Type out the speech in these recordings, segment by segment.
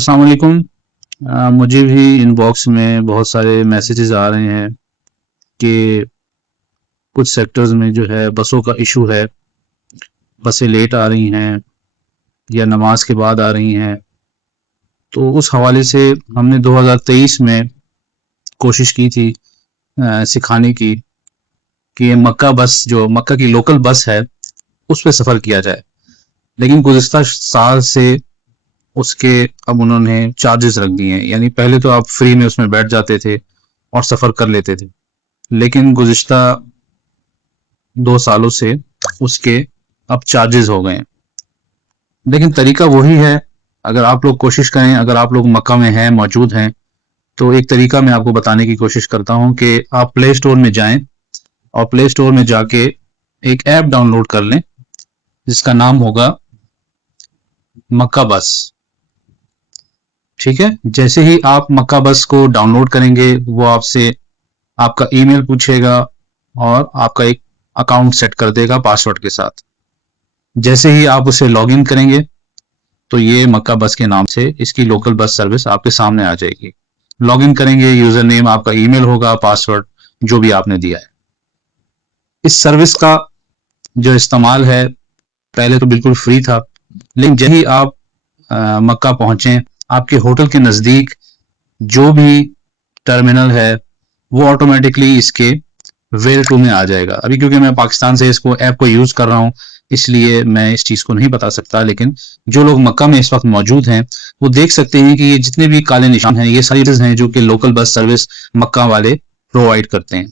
अस्सलाम वालेकुम। मुझे भी इनबॉक्स में बहुत सारे मैसेजेस आ रहे हैं कि कुछ सेक्टर्स में जो है बसों का इशू है, बसें लेट आ रही हैं या नमाज के बाद आ रही हैं। तो उस हवाले से हमने 2023 में कोशिश की थी सिखाने की कि ये मक्का बस, जो मक्का की लोकल बस है, उस पे सफ़र किया जाए। लेकिन गुज़िस्ता साल से उसके अब उन्होंने चार्जेस रख दिए हैं। यानी पहले तो आप फ्री में उसमें बैठ जाते थे और सफ़र कर लेते थे, लेकिन गुज़िस्ता 2 सालों से उसके अब चार्जेस हो गए हैं। लेकिन तरीका वही है, अगर आप लोग कोशिश करें, अगर आप लोग मक्का में हैं, मौजूद हैं, तो एक तरीका मैं आपको बताने की कोशिश करता हूं कि आप प्ले स्टोर में जाएं और प्ले स्टोर में जाके एक ऐप डाउनलोड कर लें जिसका नाम होगा मक्का बस। ठीक है, जैसे ही आप मक्का बस को डाउनलोड करेंगे, वो आपसे आपका ईमेल पूछेगा और आपका एक अकाउंट सेट कर देगा पासवर्ड के साथ। जैसे ही आप उसे लॉगिन करेंगे तो ये मक्का बस के नाम से इसकी लोकल बस सर्विस आपके सामने आ जाएगी। लॉगिन करेंगे, यूजर नेम आपका ईमेल होगा, पासवर्ड जो भी आपने दिया है। इस सर्विस का जो इस्तेमाल है पहले तो बिल्कुल फ्री था, लेकिन जब ही आप मक्का पहुंचे, आपके होटल के नजदीक जो भी टर्मिनल है वो ऑटोमेटिकली इसके वेल टू में आ जाएगा। अभी क्योंकि मैं पाकिस्तान से इसको ऐप को यूज कर रहा हूँ, इसलिए मैं इस चीज को नहीं बता सकता, लेकिन जो लोग मक्का में इस वक्त मौजूद हैं वो देख सकते हैं कि ये जितने भी काले निशान हैं, ये सारी चीजें हैं जो कि लोकल बस सर्विस मक्का वाले प्रोवाइड करते हैं।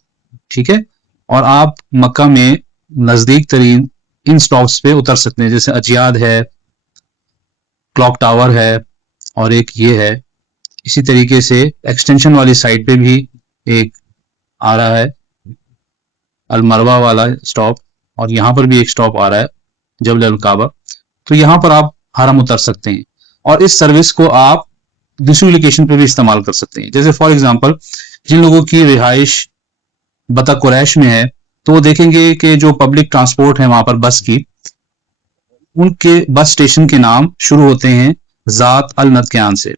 ठीक है, और आप मक्का में नजदीक तरीन इन स्टॉप्स पे उतर सकते हैं, जैसे अजियाद है, क्लॉक टावर है, और एक ये है। इसी तरीके से एक्सटेंशन वाली साइड पे भी एक आ रहा है, अलमरवा वाला स्टॉप, और यहाँ पर भी एक स्टॉप आ रहा है, जबल अल काबा। तो यहाँ पर आप हरम उतर सकते हैं और इस सर्विस को आप दूसरी लोकेशन पे भी इस्तेमाल कर सकते हैं। जैसे फॉर एग्जांपल जिन लोगों की रिहाइश बता कुरैश में है, तो वो देखेंगे कि जो पब्लिक ट्रांसपोर्ट है वहां पर बस की, उनके बस स्टेशन के नाम शुरू होते हैं जात अल नदक्यान से।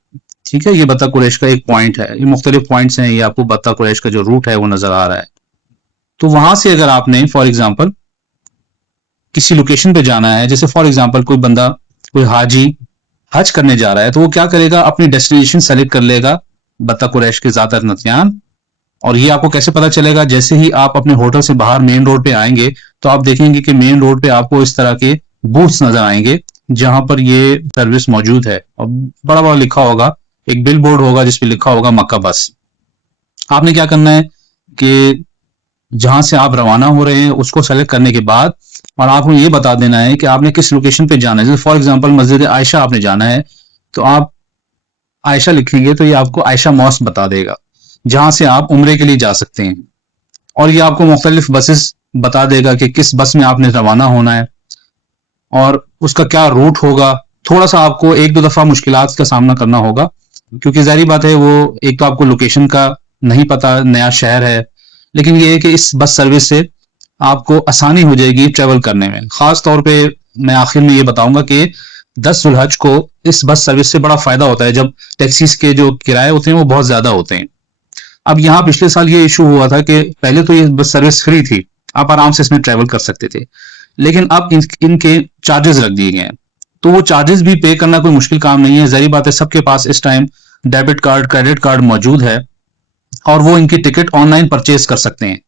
ठीक है, ये बता कुरैश का एक पॉइंट है, ये मुख्तलिफ पॉइंट्स हैं, ये आपको बता कुरैश का जो रूट है वो नजर आ रहा है। तो वहां से अगर आपने फॉर एग्जांपल किसी लोकेशन पे जाना है, जैसे फॉर एग्जांपल कोई बंदा, कोई हाजी हज करने जा रहा है, तो वो क्या करेगा, अपनी डेस्टिनेशन सेलेक्ट कर लेगा बता कुरैश के जात अल नदक्यान। और ये आपको कैसे पता चलेगा, जैसे ही आप अपने होटल से बाहर मेन रोड पे आएंगे तो आप देखेंगे कि मेन रोड पे आपको इस तरह के बूथ्स नजर आएंगे जहां पर ये सर्विस मौजूद है, और बड़ा बड़ा लिखा होगा, एक बिल बोर्ड होगा जिसपे लिखा होगा मक्का बस। आपने क्या करना है कि जहां से आप रवाना हो रहे हैं उसको सेलेक्ट करने के बाद, और आपको ये बता देना है कि आपने किस लोकेशन पे जाना है। जैसे फॉर एग्जांपल मस्जिद आयशा आपने जाना है, तो आप आयशा लिखेंगे तो ये आपको आयशा मॉस्क बता देगा जहां से आप उम्रे के लिए जा सकते हैं, और ये आपको मुख्तलिफ बसेस बता देगा कि किस बस में आपने रवाना होना है और उसका क्या रूट होगा। थोड़ा सा आपको एक दो दफा मुश्किलात का सामना करना होगा, क्योंकि जाहिर बात है वो एक तो आपको लोकेशन का नहीं पता, नया शहर है, लेकिन ये है कि इस बस सर्विस से आपको आसानी हो जाएगी ट्रेवल करने में। खास तौर पे मैं आखिर में ये बताऊंगा कि 10 जुल्हज को इस बस सर्विस से बड़ा फायदा होता है, जब टैक्सीज के जो किराए होते हैं वो बहुत ज्यादा होते हैं। अब यहाँ पिछले साल ये इशू हुआ था कि पहले तो ये बस सर्विस फ्री थी, आप आराम से इसमें ट्रेवल कर सकते थे, लेकिन अब इनके चार्जेस रख दिए गए हैं। तो वो चार्जेस भी पे करना कोई मुश्किल काम नहीं है। जाहिर बात है सबके पास इस time debit card, credit card मौजूद है और वो इनकी टिकट ऑनलाइन परचेज कर सकते हैं।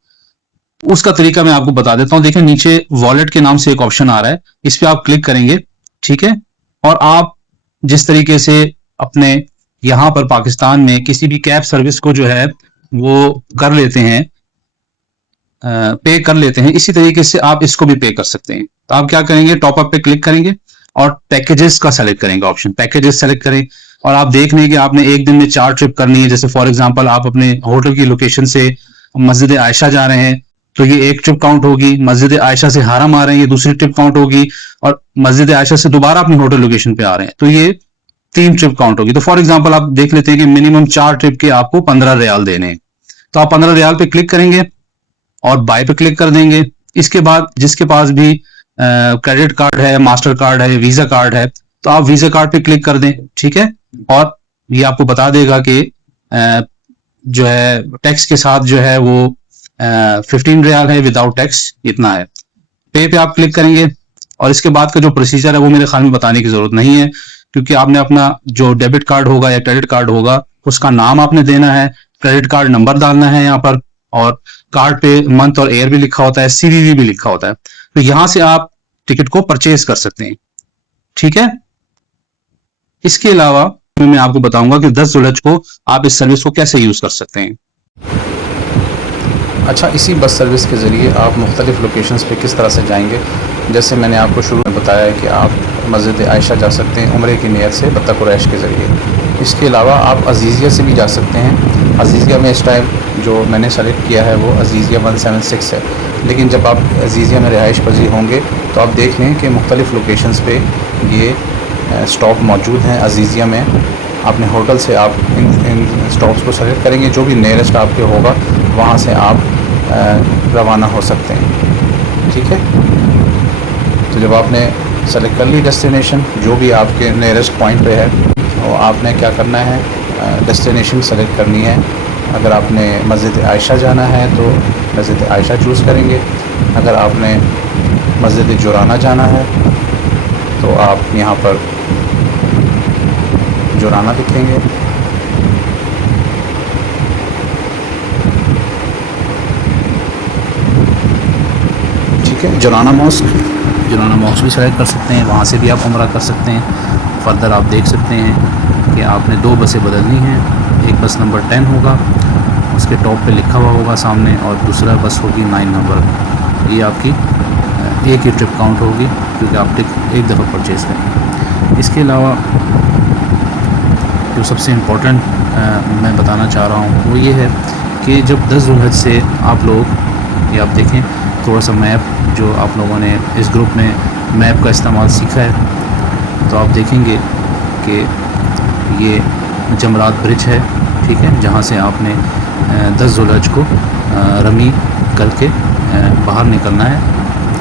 उसका तरीका मैं आपको बता देता हूं। देखिए नीचे वॉलेट के नाम से एक ऑप्शन आ रहा है, इस पर आप क्लिक करेंगे। ठीक है, और आप जिस तरीके से अपने यहाँ पर पाकिस्तान में किसी भी कैब सर्विस को जो है वो कर लेते हैं, पे कर लेते हैं, इसी तरीके से आप इसको भी पे कर सकते हैं। तो आप क्या करेंगे, टॉप अप पे क्लिक करेंगे और पैकेजेस का सेलेक्ट करेंगे, ऑप्शन पैकेजेस सेलेक्ट करें, और आप देख लें कि आपने एक दिन में 4 ट्रिप करनी है। जैसे फॉर एग्जांपल आप अपने होटल की लोकेशन से मस्जिद आयशा जा रहे हैं तो ये एक ट्रिप काउंट होगी, मस्जिद आयशा से हरम आ रहे हैं ये दूसरी ट्रिप काउंट होगी, और मस्जिद आयशा से दोबारा अपनी होटल लोकेशन पे आ रहे हैं तो ये 3 ट्रिप काउंट होगी। तो फॉर एग्जांपल आप देख लेते हैं कि मिनिमम 4 ट्रिप के आपको 15 रियाल देने हैं, तो आप 15 रियाल पे क्लिक करेंगे और बाय पे क्लिक कर देंगे। इसके बाद जिसके पास भी क्रेडिट कार्ड है, मास्टर कार्ड है, वीजा कार्ड है, तो आप वीजा कार्ड पे क्लिक कर दें। ठीक है, और ये आपको बता देगा कि जो है टैक्स के साथ जो है वो 15 रियाल है, विदाउट टैक्स इतना है। पे आप क्लिक करेंगे और इसके बाद का जो प्रोसीजर है वो मेरे ख्याल में बताने की जरूरत नहीं है, क्योंकि आपने अपना जो डेबिट कार्ड होगा या क्रेडिट कार्ड होगा उसका नाम आपने देना है, क्रेडिट कार्ड नंबर डालना है यहाँ पर, और कार्ड पे मंथ और ईयर भी लिखा होता है, सीवीवी भी लिखा होता है। तो यहाँ से आप टिकट को परचेज कर सकते हैं। ठीक है। इसके अलावा मैं आपको बताऊंगा कि 10 जुलहज को आप इस सर्विस को कैसे यूज कर सकते हैं। अच्छा, इसी बस सर्विस के ज़रिए आप मुख्तलिफ़ लोकेशंस पे किस तरह से जाएंगे, जैसे मैंने आपको शुरू में बताया है कि आप मस्जिद आयशा जा सकते हैं उम्रे की नियत से बत्ता कुरैश के ज़रिए। इसके अलावा आप अज़ीज़िया से भी जा सकते हैं। अज़ीज़िया में इस टाइम जो मैंने सेलेक्ट किया है वो अज़ीज़िया 176 है, लेकिन जब आप अज़ीज़िया में रिहाइश पज़ीर होंगे तो आप देख लें कि मुख्तलिफ़ लोकेशंस पे ये स्टॉप मौजूद हैं। अज़ीज़िया में अपने होटल से आप इन स्टॉप्स को सेलेक्ट करेंगे, जो भी नियरेस्ट आपके होगा वहाँ से आप रवाना हो सकते हैं। ठीक है। तो जब आपने सेलेक्ट कर ली डेस्टिनेशन, जो भी आपके नियरेस्ट पॉइंट पे है, तो आपने क्या करना है, डेस्टिनेशन सेलेक्ट करनी है। अगर आपने मस्जिद आयशा जाना है तो मस्जिद आयशा चूज़ करेंगे। अगर आपने मस्जिद जुराना जाना है तो आप यहाँ पर जुराना लिखेंगे। ठीक है। जुराना मॉस्क भी सेलेक्ट कर सकते हैं, वहाँ से भी आप उम्रा कर सकते हैं। फर्दर आप देख सकते हैं कि आपने 2 बसें बदलनी हैं। एक बस नंबर 10 होगा, उसके टॉप पे लिखा हुआ होगा सामने, और दूसरा बस होगी 9 नंबर। ये आपकी एक ही ट्रिप काउंट होगी, क्योंकि आप टिकट एक दफ़ा परचेज़ करें। इसके अलावा जो सबसे इम्पोर्टेंट मैं बताना चाह रहा हूँ वो ये है कि जब 10 जुलहज से आप लोग, ये आप देखें थोड़ा सा मैप जो आप लोगों ने इस ग्रुप में मैप का इस्तेमाल सीखा है, तो आप देखेंगे कि ये जमरात ब्रिज है। ठीक है, जहाँ से आपने 10 जुलहज को रमी करके बाहर निकलना है,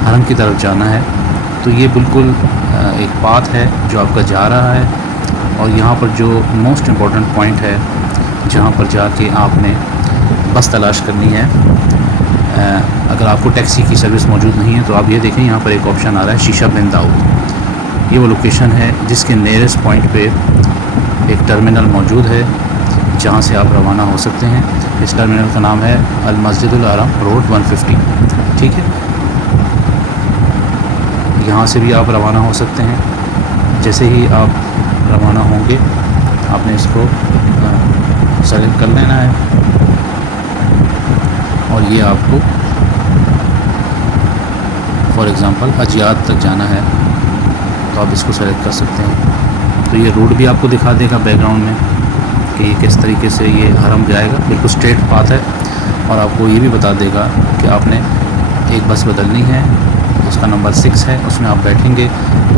हरम की तरफ जाना है। तो ये बिल्कुल एक पाथ है जो आपका जा रहा है, और यहाँ पर जो मोस्ट इम्पॉर्टेंट पॉइंट है जहाँ पर जाके आपने बस तलाश करनी है। अगर आपको टैक्सी की सर्विस मौजूद नहीं है तो आप ये देखें, यहाँ पर एक ऑप्शन आ रहा है शीशा बिन दाऊद। ये वो लोकेशन है जिसके नियरेस्ट पॉइंट पे एक टर्मिनल मौजूद है जहाँ से आप रवाना हो सकते हैं। इस टर्मिनल का नाम है अल मस्जिदुल हरम रोड 150। ठीक है, यहाँ से भी आप रवाना हो सकते हैं। जैसे ही आप रवाना होंगे आपने इसको सेलेक्ट कर लेना है, और ये आपको फॉर एग्ज़ाम्पल हजियात तक जाना है तो आप इसको सेलेक्ट कर सकते हैं। तो ये रोड भी आपको दिखा देगा बैकग्राउंड में कि ये किस तरीके से ये हरम जाएगा, बिल्कुल स्ट्रेट पाथ है। और आपको ये भी बता देगा कि आपने एक बस बदलनी है, उसका नंबर 6 है, उसमें आप बैठेंगे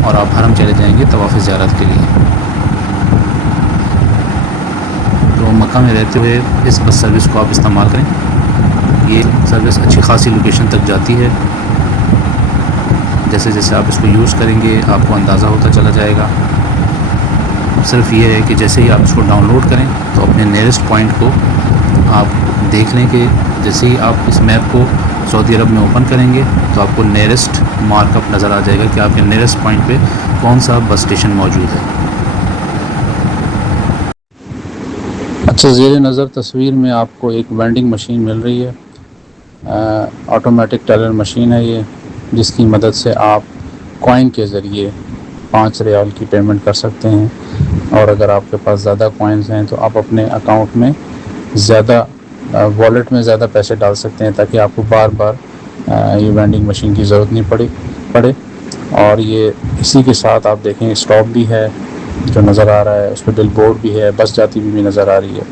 और आप हरम चले जाएंगे तवाफ़ ज़ियारत के लिए। तो मक्का में रहते हुए इस बस सर्विस को आप इस्तेमाल करें। ये सर्विस अच्छी खासी लोकेशन तक जाती है। जैसे जैसे आप इसको यूज़ करेंगे आपको अंदाज़ा होता चला जाएगा। सिर्फ ये है कि जैसे ही आप इसको डाउनलोड करें तो अपने नियरेस्ट पॉइंट को आप देख लें कि जैसे ही आप इस मैप को सऊदी अरब में ओपन करेंगे तो आपको नियरेस्ट मार्कअप नज़र आ जाएगा कि आपके नियरेस्ट पॉइंट पे कौन सा बस स्टेशन मौजूद है। अच्छा, ज़ेरे नज़र तस्वीर में आपको एक वेंडिंग मशीन मिल रही है। ऑटोमेटिक टेलर मशीन है ये, जिसकी मदद से आप कॉइन के ज़रिए 5 रियाल की पेमेंट कर सकते हैं। और अगर आपके पास ज़्यादा कॉइन्स हैं तो आप अपने अकाउंट में ज़्यादा वॉलेट में ज़्यादा पैसे डाल सकते हैं, ताकि आपको बार बार ये वेंडिंग मशीन की ज़रूरत नहीं पड़े। और ये इसी के साथ आप देखें स्टॉप भी है जो नज़र आ रहा है, उस पर बिल बोर्ड भी है, बस जाती हुई भी नज़र आ रही है।